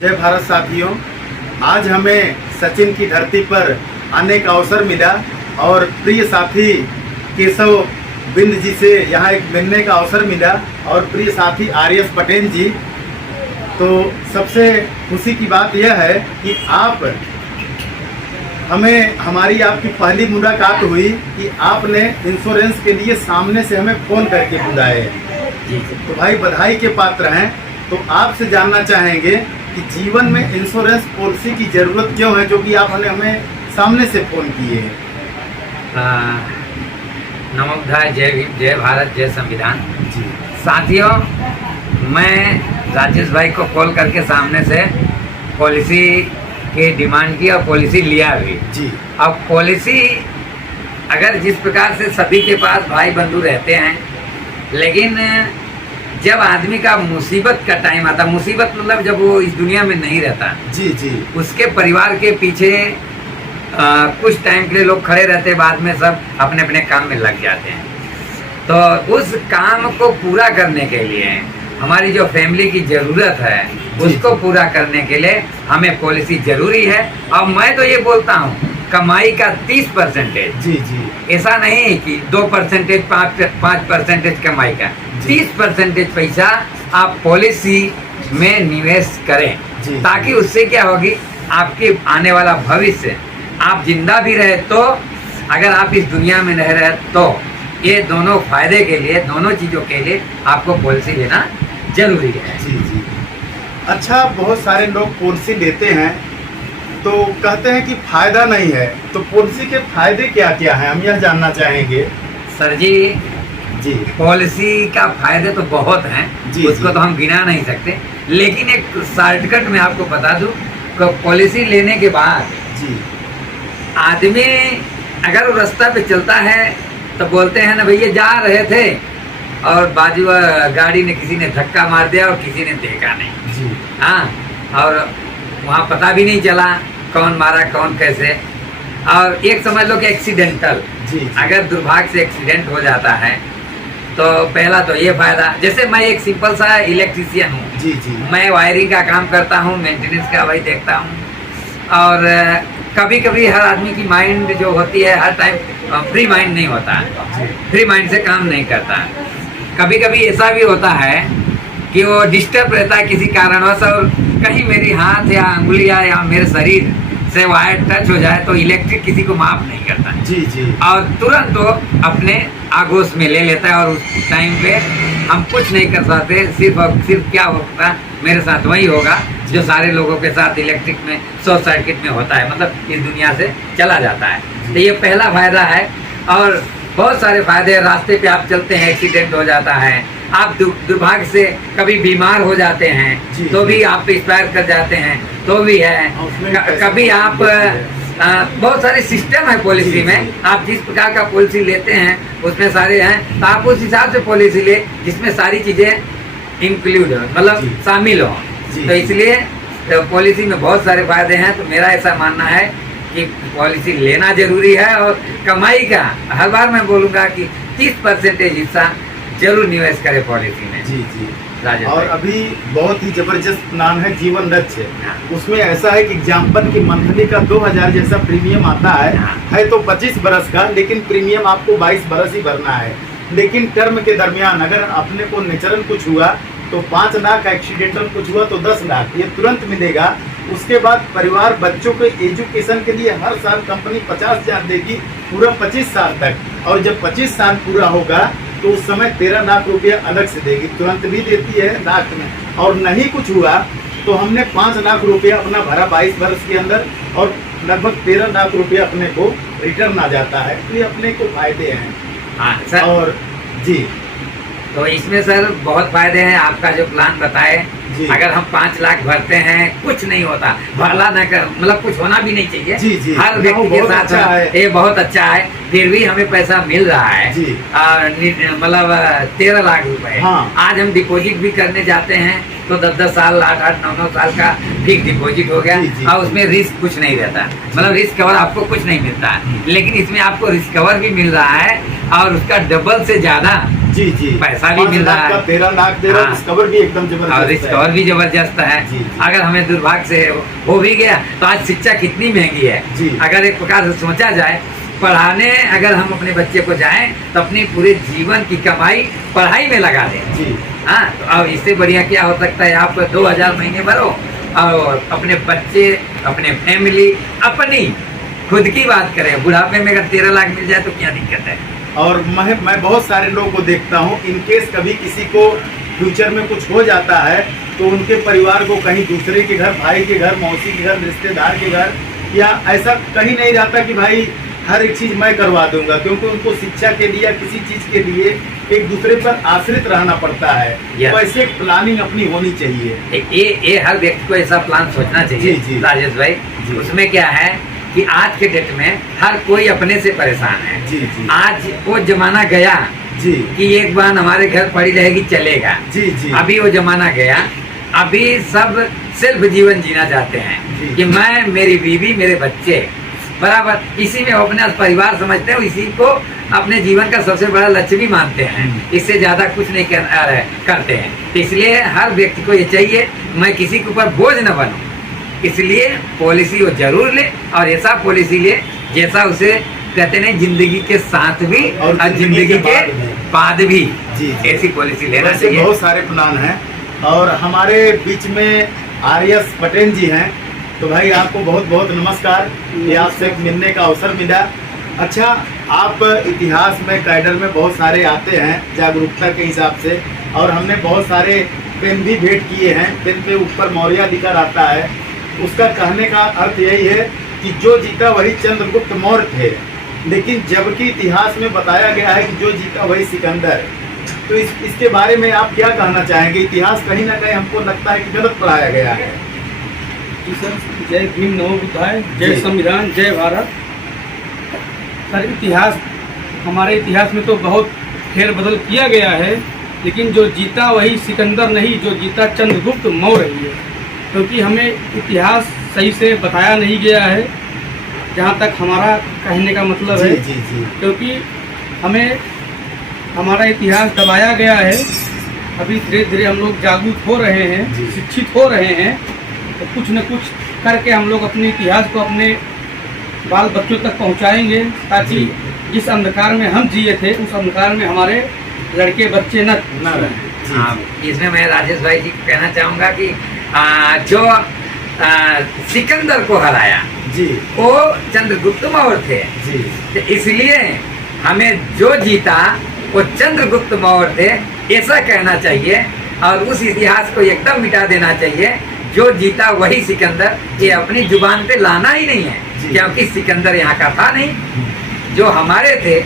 जय भारत साथियों, आज हमें सचिन की धरती पर आने का अवसर मिला और प्रिय साथी केशव बिंद जी से यहाँ एक मिलने का अवसर मिला और प्रिय साथी आर.एस. पटेल जी। तो सबसे खुशी की बात यह है कि आप हमें हमारी आपकी पहली मुलाकात हुई कि आपने इंश्योरेंस के लिए सामने से हमें फ़ोन करके बुलाए। तो भाई बधाई के पात्र हैं। तो आपसे जानना चाहेंगे कि जीवन में इंश्योरेंस पॉलिसी की ज़रूरत क्यों है, जो कि आपने हमें सामने से फ़ोन किए हैं। नमोद्धाय, जय भीम, जय भारत, जय संविधान। जी साथियों, मैं राजेश भाई को कॉल करके सामने से पॉलिसी की डिमांड की और पॉलिसी लिया भी। जी अब पॉलिसी अगर जिस प्रकार से सभी के पास भाई बंधु रहते हैं, लेकिन जब आदमी का मुसीबत का टाइम आता, मुसीबत मतलब जब वो इस दुनिया में नहीं रहता, जी जी उसके परिवार के पीछे कुछ टाइम के लिए लोग खड़े रहते, बाद में सब अपने अपने काम में लग जाते हैं। तो उस काम को पूरा करने के लिए हमारी जो फैमिली की ज़रूरत है उसको पूरा करने के लिए हमें पॉलिसी ज़रूरी है। और मैं तो ये बोलता हूँ, कमाई का 30%, जी जी ऐसा नहीं कि 2%, 5% कमाई का, 30% पैसा आप पॉलिसी में निवेश करें, ताकि उससे क्या होगी, आपके आने वाला भविष्य, आप जिंदा भी रहे तो, अगर आप इस दुनिया में रह रहे तो, ये दोनों फायदे के लिए, दोनों चीज़ों के लिए आपको पॉलिसी लेना जरूरी है। जी जी। अच्छा, बहुत सारे लोग पॉलिसी लेते हैं तो कहते हैं कि फायदा नहीं है, तो पॉलिसी के फायदे क्या क्या हैं, हम यह जानना चाहेंगे। सर जी, जी पॉलिसी का फायदे तो बहुत हैं, उसको तो हम गिना नहीं सकते, लेकिन एक शॉर्टकट में आपको बता दूं कि पॉलिसी लेने के बाद जी आदमी अगर वो रास्ता पे चलता है तो बोलते हैं ना, भैया जा रहे थे और बाजू गाड़ी ने किसी ने धक्का मार दिया और किसी ने देखा नहीं जी। हाँ, और वहाँ पता भी नहीं चला कौन मारा कौन कैसे। और एक समझ लो कि एक्सीडेंटल, जी अगर दुर्भाग्य से एक्सीडेंट हो जाता है तो पहला तो ये फायदा, जैसे मैं एक सिंपल सा इलेक्ट्रीशियन हूँ, जी जी मैं वायरिंग का काम करता हूँ, मेंटेनेंस का वही देखता हूँ। और कभी कभी हर आदमी की माइंड जो होती है, हर टाइम फ्री माइंड नहीं होता है, फ्री माइंड से काम नहीं करता है। कभी कभी ऐसा भी होता है कि वो डिस्टर्ब रहता है किसी कारणवश, और कहीं मेरी हाथ या उंगलियां या मेरे शरीर से वायर टच हो जाए तो इलेक्ट्रिक किसी को माफ नहीं करता है। जी जी। और तुरंत वो अपने आगोश में ले लेता है, और उस टाइम पे हम कुछ नहीं कर सकते। सिर्फ क्या होता, मेरे साथ वही होगा जो सारे लोगों के साथ इलेक्ट्रिक में शॉर्ट सर्किट में होता है, मतलब इस दुनिया से चला जाता है। तो ये पहला फायदा है। और बहुत सारे फायदे हैं, रास्ते पे आप चलते हैं, एक्सीडेंट हो जाता है, आप दुर्भाग्य से कभी बीमार हो जाते हैं तो भी आप एक्सपायर कर जाते हैं तो भी है। कभी आप बहुत सारे सिस्टम है पॉलिसी में, आप जिस प्रकार का पॉलिसी लेते हैं उसमें सारे हैं, तो आप उस हिसाब से पॉलिसी ले जिसमें सारी चीज़ें इंक्लूड हो, मतलब शामिल हो। तो इसलिए पॉलिसी में बहुत सारे फायदे हैं। तो मेरा ऐसा मानना है कि पॉलिसी लेना जरूरी है, और कमाई का हर बार मैं बोलूँगा कि 30% हिस्सा जरूर निवेश करें पॉलिसी में। जी जी। राजेश और भाई, अभी बहुत ही जबरदस्त नाम है जीवन लक्ष्य। उसमें ऐसा है कि एग्जाम्पल की मंथली का 2000 जैसा प्रीमियम आता है तो 25 बरस का, लेकिन प्रीमियम आपको 22 बरस ही भरना है। लेकिन टर्म के दरमियान अगर अपने को नेचुरल कुछ हुआ तो 5 लाख, एक्सीडेंटल कुछ हुआ तो 10 लाख, ये तुरंत मिलेगा। उसके बाद परिवार बच्चों के एजुकेशन के लिए हर साल कंपनी 50,000 देगी पूरा 25 साल तक, और जब 25 साल पूरा होगा तो उस समय 13 लाख रुपया अलग से देगी, तुरंत भी देती है लाख में। और नहीं कुछ हुआ तो हमने 5 लाख रुपया अपना भरा 22 वर्ष के अंदर, और लगभग 13 लाख रुपया अपने को रिटर्न आ जाता है। तो ये अपने को फायदे हैं। हाँ सर। और जी, तो इसमें सर बहुत फायदे हैं। आपका जो प्लान बताए, अगर हम 5 लाख भरते हैं, कुछ नहीं होता, भला न कर, मतलब कुछ होना भी नहीं चाहिए। जी जी। हर व्यक्ति के साथ अच्छा है। ये बहुत अच्छा है, फिर भी हमें पैसा मिल रहा है जी। मतलब 13 लाख रुपए। हाँ। आज हम डिपॉजिट भी करने जाते हैं तो 10-10 साल, 8-8, 9-9 साल का फिक्स डिपॉजिट हो गया। जी। और उसमें रिस्क कुछ नहीं रहता, मतलब रिस्क कवर आपको कुछ नहीं मिलता है, लेकिन इसमें आपको रिस्क कवर भी मिल रहा है और उसका डबल से ज्यादा जी जी, पैसा भी 5 मिल लाख रहा का है, 13 लाख दे रहा है, हाँ। डिस्कवर भी एकदम और जबरदस्त रिस्क है। और भी जबरदस्त है। जी, जी। अगर हमें दुर्भाग्य से हो भी गया तो आज शिक्षा कितनी महंगी है। जी। अगर एक प्रकार से सोचा जाए, पढ़ाने अगर हम अपने बच्चे को जाएं तो अपनी पूरे जीवन की कमाई पढ़ाई में लगा दें। जी हाँ, तो अब इससे बढ़िया क्या हो सकता है? आप 2000 महीने भरो और अपने बच्चे, अपने फैमिली, अपनी खुद की बात करें। बुढ़ापे में अगर 13 लाख मिल जाए तो क्या दिक्कत है? और मैं बहुत सारे लोगों को देखता हूँ, इन केस कभी किसी को फ्यूचर में कुछ हो जाता है तो उनके परिवार को कहीं दूसरे के घर, भाई के घर, मौसी के घर, रिश्तेदार के घर, या ऐसा कहीं नहीं रहता कि भाई हर एक चीज़ मैं करवा दूंगा, क्योंकि उनको शिक्षा के लिए या किसी चीज़ के लिए एक दूसरे पर आश्रित रहना पड़ता है। Yes. तो ऐसे एक प्लानिंग अपनी होनी चाहिए। ये हर व्यक्ति को ऐसा प्लान सोचना चाहिए। जी, जी। राजेश भाई, जी। उसमें क्या है कि आज के डेट में हर कोई अपने से परेशान है। जी जी आज वो जमाना गया जी कि एक बार हमारे घर पड़ी रहेगी चलेगा। जी जी अभी वो जमाना गया। अभी सब सेल्फ जीवन जीना चाहते जी। हैं कि मैं, मेरी बीवी, मेरे बच्चे, बराबर इसी में वो अपना परिवार समझते हैं, इसी को अपने जीवन का सबसे बड़ा लक्ष्य भी मानते हैं। इससे ज्यादा कुछ नहीं करते हैं। तो इसलिए हर व्यक्ति को ये चाहिए मैं किसी के ऊपर बोझ न बनूं, इसलिए पॉलिसी वो जरूर ले, और ऐसा पॉलिसी ले जैसा उसे कहते नहीं, जिंदगी के साथ भी और जिंदगी के बाद भी जी, जी। ऐसी पॉलिसी लेना वैसे चाहिए। बहुत सारे प्लान हैं, और हमारे बीच में आर.एस. पटेल जी हैं। तो भाई आपको बहुत बहुत नमस्कार, ये आपसे मिलने का अवसर मिला। अच्छा, आप इतिहास में, कैडर में बहुत सारे आते हैं जागरूकता के हिसाब से, और हमने बहुत सारे पेन भी भेंट किए हैं। पेन पे ऊपर मौर्य लिखा रहता है। उसका कहने का अर्थ यही है कि जो जीता वही चंद्रगुप्त मौर्य थे, लेकिन जबकि इतिहास में बताया गया है कि जो जीता वही सिकंदर। तो इसके बारे में आप क्या कहना चाहेंगे? इतिहास कहीं ना कहीं हमको लगता है कि गलत पढ़ाया गया है। जी सर, जय भीम, नमो बुद्धाय, जय जी। संविधान, जय भारत। सर, इतिहास, हमारे इतिहास में तो बहुत फेर बदल किया गया है, लेकिन जो जीता वही सिकंदर नहीं, जो जीता चंद्रगुप्त मौर्य ही है। क्योंकि हमें इतिहास सही से बताया नहीं गया है, जहाँ तक हमारा कहने का मतलब है। जी जी क्योंकि हमें हमारा इतिहास दबाया गया है। अभी धीरे धीरे हम लोग जागरूक हो रहे जी। हैं, शिक्षित हो रहे हैं, तो कुछ न कुछ करके हम लोग अपने इतिहास को अपने बाल बच्चों तक पहुंचाएंगे, ताकि जी। जिस अंधकार में हम जिए थे उस अंधकार में हमारे लड़के बच्चे न ना रहे। जी, हाँ, इसमें मैं राजेश भाई जी को कहना चाहूँगा कि जो सिकंदर को हराया जी वो चंद्रगुप्त मौर्य थे। जी तो इसलिए हमें जो जीता वो चंद्रगुप्त मौर्य थे ऐसा कहना चाहिए, और उस इतिहास को एकदम मिटा देना चाहिए। जो जीता वही सिकंदर, ये अपनी जुबान पे लाना ही नहीं है, जी। क्योंकि सिकंदर यहाँ का था नहीं। जो हमारे थे,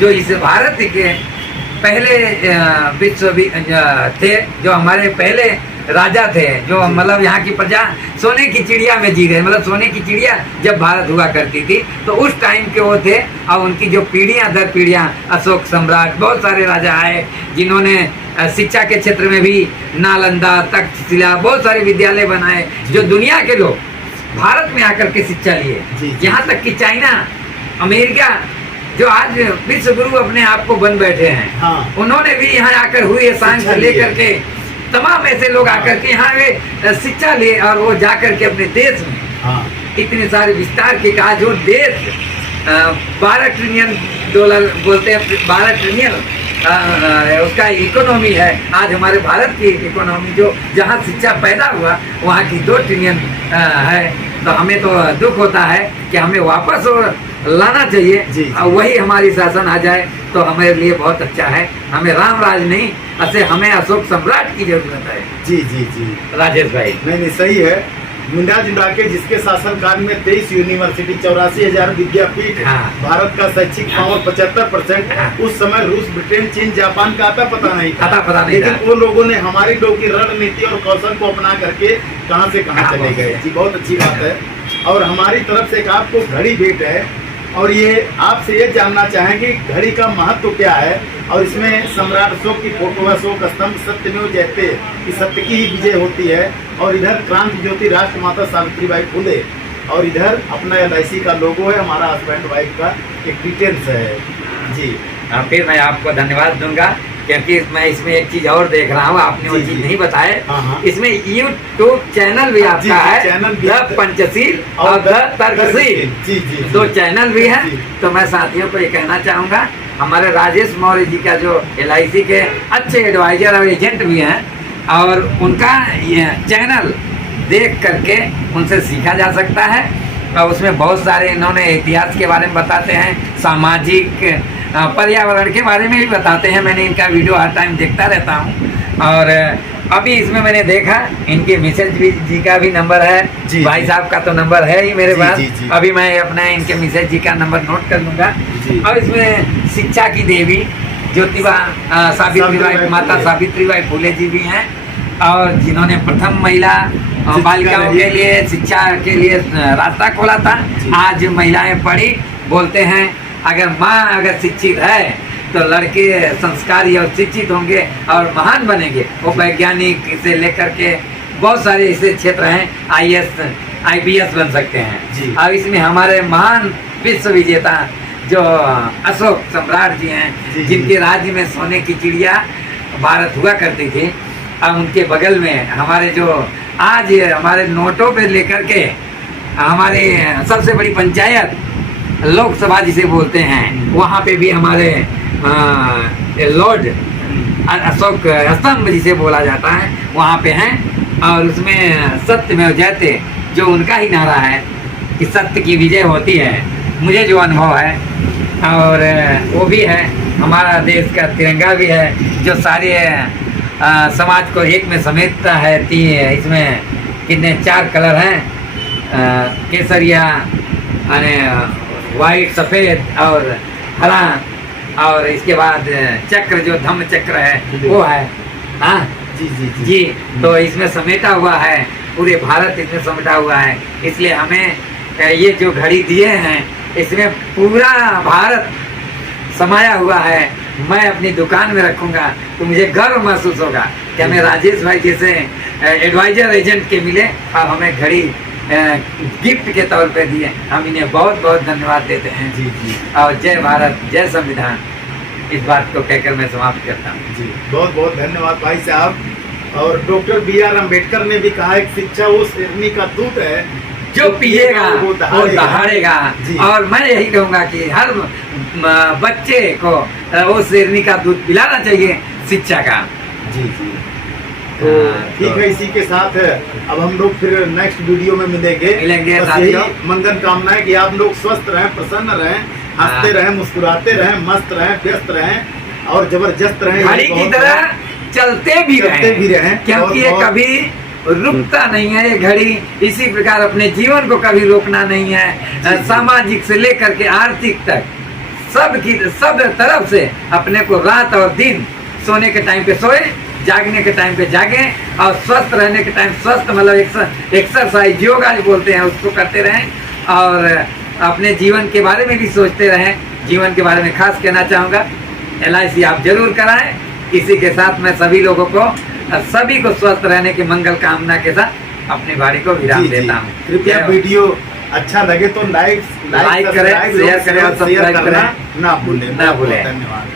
जो इस भारत के पहले विश्व थे, जो हमारे पहले राजा थे, जो मतलब यहाँ की प्रजा सोने की चिड़िया में जी रहे, मतलब सोने की चिड़िया जब भारत हुआ करती थी तो उस टाइम के वो थे। और उनकी जो पीढ़ियाँ दर पीढ़ियाँ, अशोक सम्राट, बहुत सारे राजा आए जिन्होंने शिक्षा के क्षेत्र में भी नालंदा, तक्षशिला, बहुत सारे विद्यालय बनाए, जो दुनिया के लोग भारत में आकर के शिक्षा लिए। जी। यहाँ तक कि चाइना, अमेरिका, जो आज विश्व गुरु अपने आप को बन बैठे हैं, हाँ। उन्होंने भी यहाँ आकर हुए सांस शिक्षा लेकर लिए। के तमाम ऐसे लोग आकर के यहाँ वे शिक्षा लिए, और वो जाकर के अपने देश में हाँ इतने सारे विस्तार के कहा। जो देश 12 ट्रिलियन डॉलर बोलते हैं, 12 ट्रिलियन उसका इकोनॉमी है। आज हमारे भारत की इकोनॉमी जो जहाँ शिक्षा पैदा हुआ वहाँ की 2 ट्रिलियन है। तो हमें तो दुख होता है कि हमें वापस लाना चाहिए, जी। और वही हमारी शासन आ जाए तो हमारे लिए बहुत अच्छा है। हमें राम राज नहीं, ऐसे हमें अशोक सम्राट की जरूरत है। जी जी जी राजेश भाई, नहीं सही है। मिला जुला के जिसके शासनकाल में 23 यूनिवर्सिटी, 84,000 विद्यापीठ, हाँ। भारत का शैक्षिक पावर 75%, हाँ। उस समय रूस, ब्रिटेन, चीन, जापान का आता पता नहीं था। पता नहीं लेकिन था। वो लोगों ने हमारे लोगों की रणनीति और कौशल को अपना करके कहां से कहां चले गए। जी बहुत अच्छी बात है। और हमारी तरफ से एक आपको घड़ी भेंट है, और ये आपसे ये जानना चाहेंगे घड़ी का महत्व क्या है। और इसमें सम्राट अशोक की फोटो है, अशोक स्तंभ, सत्यमेव जयते, कि सत्य की ही विजय होती है। और इधर क्रांति ज्योति राष्ट्रमाता सावित्रीबाई फुले, और इधर अपना LIC का लोगो है, हमारा हस्बैंड वाइफ का एक डिटेल्स है। जी फिर मैं आपको धन्यवाद दूंगा क्योंकि मैं इसमें एक चीज और देख रहा हूँ, आपने वो जी, चीज जी। नहीं बताए। हाँ, हाँ। इसमें यूट्यूब चैनल भी जी, आपका जी, है, चैनल भी द है। पंचशील और द तर्कशील, जी जी जी। दो चैनल भी है। जी। तो मैं साथियों को ये कहना चाहूँगा, हमारे राजेश मौर्य जी का जो LIC के अच्छे एडवाइजर और एजेंट भी हैं, और उनका ये चैनल देख करके उनसे सीखा जा सकता है। और उसमें बहुत सारे इन्होंने इतिहास के बारे में बताते हैं, सामाजिक पर्यावरण के बारे में भी बताते हैं। मैंने इनका वीडियो हर टाइम देखता रहता हूँ। और अभी इसमें मैंने देखा इनके मिसेज जी का भी नंबर है, जी, भाई जी। साहब का तो नंबर है ही मेरे जी, पास। जी, जी। अभी मैं अपना इनके मिसेज जी का नंबर नोट कर लूँगा। जी। और इसमें शिक्षा की देवी ज्योतिबा सावित्रीबाई, माता सावित्रीबाई फुले जी भी हैं, और जिन्होंने प्रथम महिला बालिकाओं के लिए शिक्षा के लिए रास्ता खोला था। जी। आज महिलाएं पढ़ी, बोलते हैं अगर माँ अगर शिक्षित है तो लड़के संस्कारी और शिक्षित होंगे और महान बनेंगे। वो वैज्ञानिक से लेकर के बहुत सारे ऐसे क्षेत्र हैं, IAS IPS बन सकते हैं। जी। और इसमें हमारे महान विश्व विजेता जो अशोक सम्राट जी हैं, जी, जिनके राज्य में सोने की चिड़िया भारत हुआ करती थी, अब उनके बगल में हमारे जो आज हमारे नोटों पे लेकर के हमारे सबसे बड़ी पंचायत लोकसभा जिसे बोलते हैं, वहाँ पे भी हमारे लॉर्ड अशोक स्तंभ जिसे बोला जाता है, वहाँ पे हैं। और उसमें सत्य में जयते जो उनका ही नारा है कि सत्य की विजय होती है, मुझे जो अनुभव है। और वो भी है, हमारा देश का तिरंगा भी है जो सारे समाज को एक में समेटता है। इसमें कितने 4 कलर हैं, केसरिया, वाइट, सफ़ेद और हरा, और इसके बाद चक्र जो धम्म चक्र है वो है। हाँ जी जी जी, तो इसमें समेटा हुआ है, पूरे भारत इसमें समेटा हुआ है। इसलिए हमें ये जो घड़ी दिए हैं इसमें पूरा भारत समाया हुआ है। मैं अपनी दुकान में रखूंगा तो मुझे गर्व महसूस होगा कि हमें राजेश भाई जैसे एडवाइजर एजेंट के मिले और हमें घड़ी गिफ्ट के तौर पे दिए। हम इन्हें बहुत बहुत धन्यवाद देते हैं। जी जी और जय भारत, जय संविधान, इस बात को कहकर मैं समाप्त करता हूँ। जी, बहुत बहुत धन्यवाद भाई साहब। और डॉक्टर BR अम्बेडकर ने भी कहा एक शिक्षा वो शेरनी का दूध है जो पिएगा वो दहाड़ेगा। जी। और मैं यही कहूँगा कि हर बच्चे को वो शेरनी का दूध पिलाना चाहिए, शिक्षा का। जी जी। तो ठीक है, इसी के साथ अब हम लोग फिर नेक्स्ट वीडियो में मिलेंगे। बस साथियों। यही मंगल कामना है कि आप लोग स्वस्थ रहें, प्रसन्न रहें, हंसते रहें, मुस्कुराते रहें, मस्त रहें, व्यस्त रहें और जबरदस्त रहें। घड़ी की तरह चलते भी रहें, क्योंकि ये कभी रुकता नहीं है। ये घड़ी इसी प्रकार अपने जीवन को कभी रोकना नहीं है। सामाजिक से लेकर के आर्थिक तक सब तरफ से अपने को रात और दिन, सोने के टाइम पे सोए, जागने के टाइम पे जागे, और स्वस्थ रहने के टाइम स्वस्थ, मतलब एक्सरसाइज, योगा जो बोलते हैं उसको करते रहें, और अपने जीवन के बारे में भी सोचते रहें। जीवन के बारे में खास कहना चाहूँगा, LIC आप जरूर कराएं। इसी के साथ मैं सभी को स्वस्थ रहने की मंगल कामना के साथ अपनी वाणी को विराम देता हूँ। कृपया वीडियो अच्छा लगे तो लाइक करें, शेयर करें और सब्सक्राइब करना ना भूलें। ना भूलें। धन्यवाद।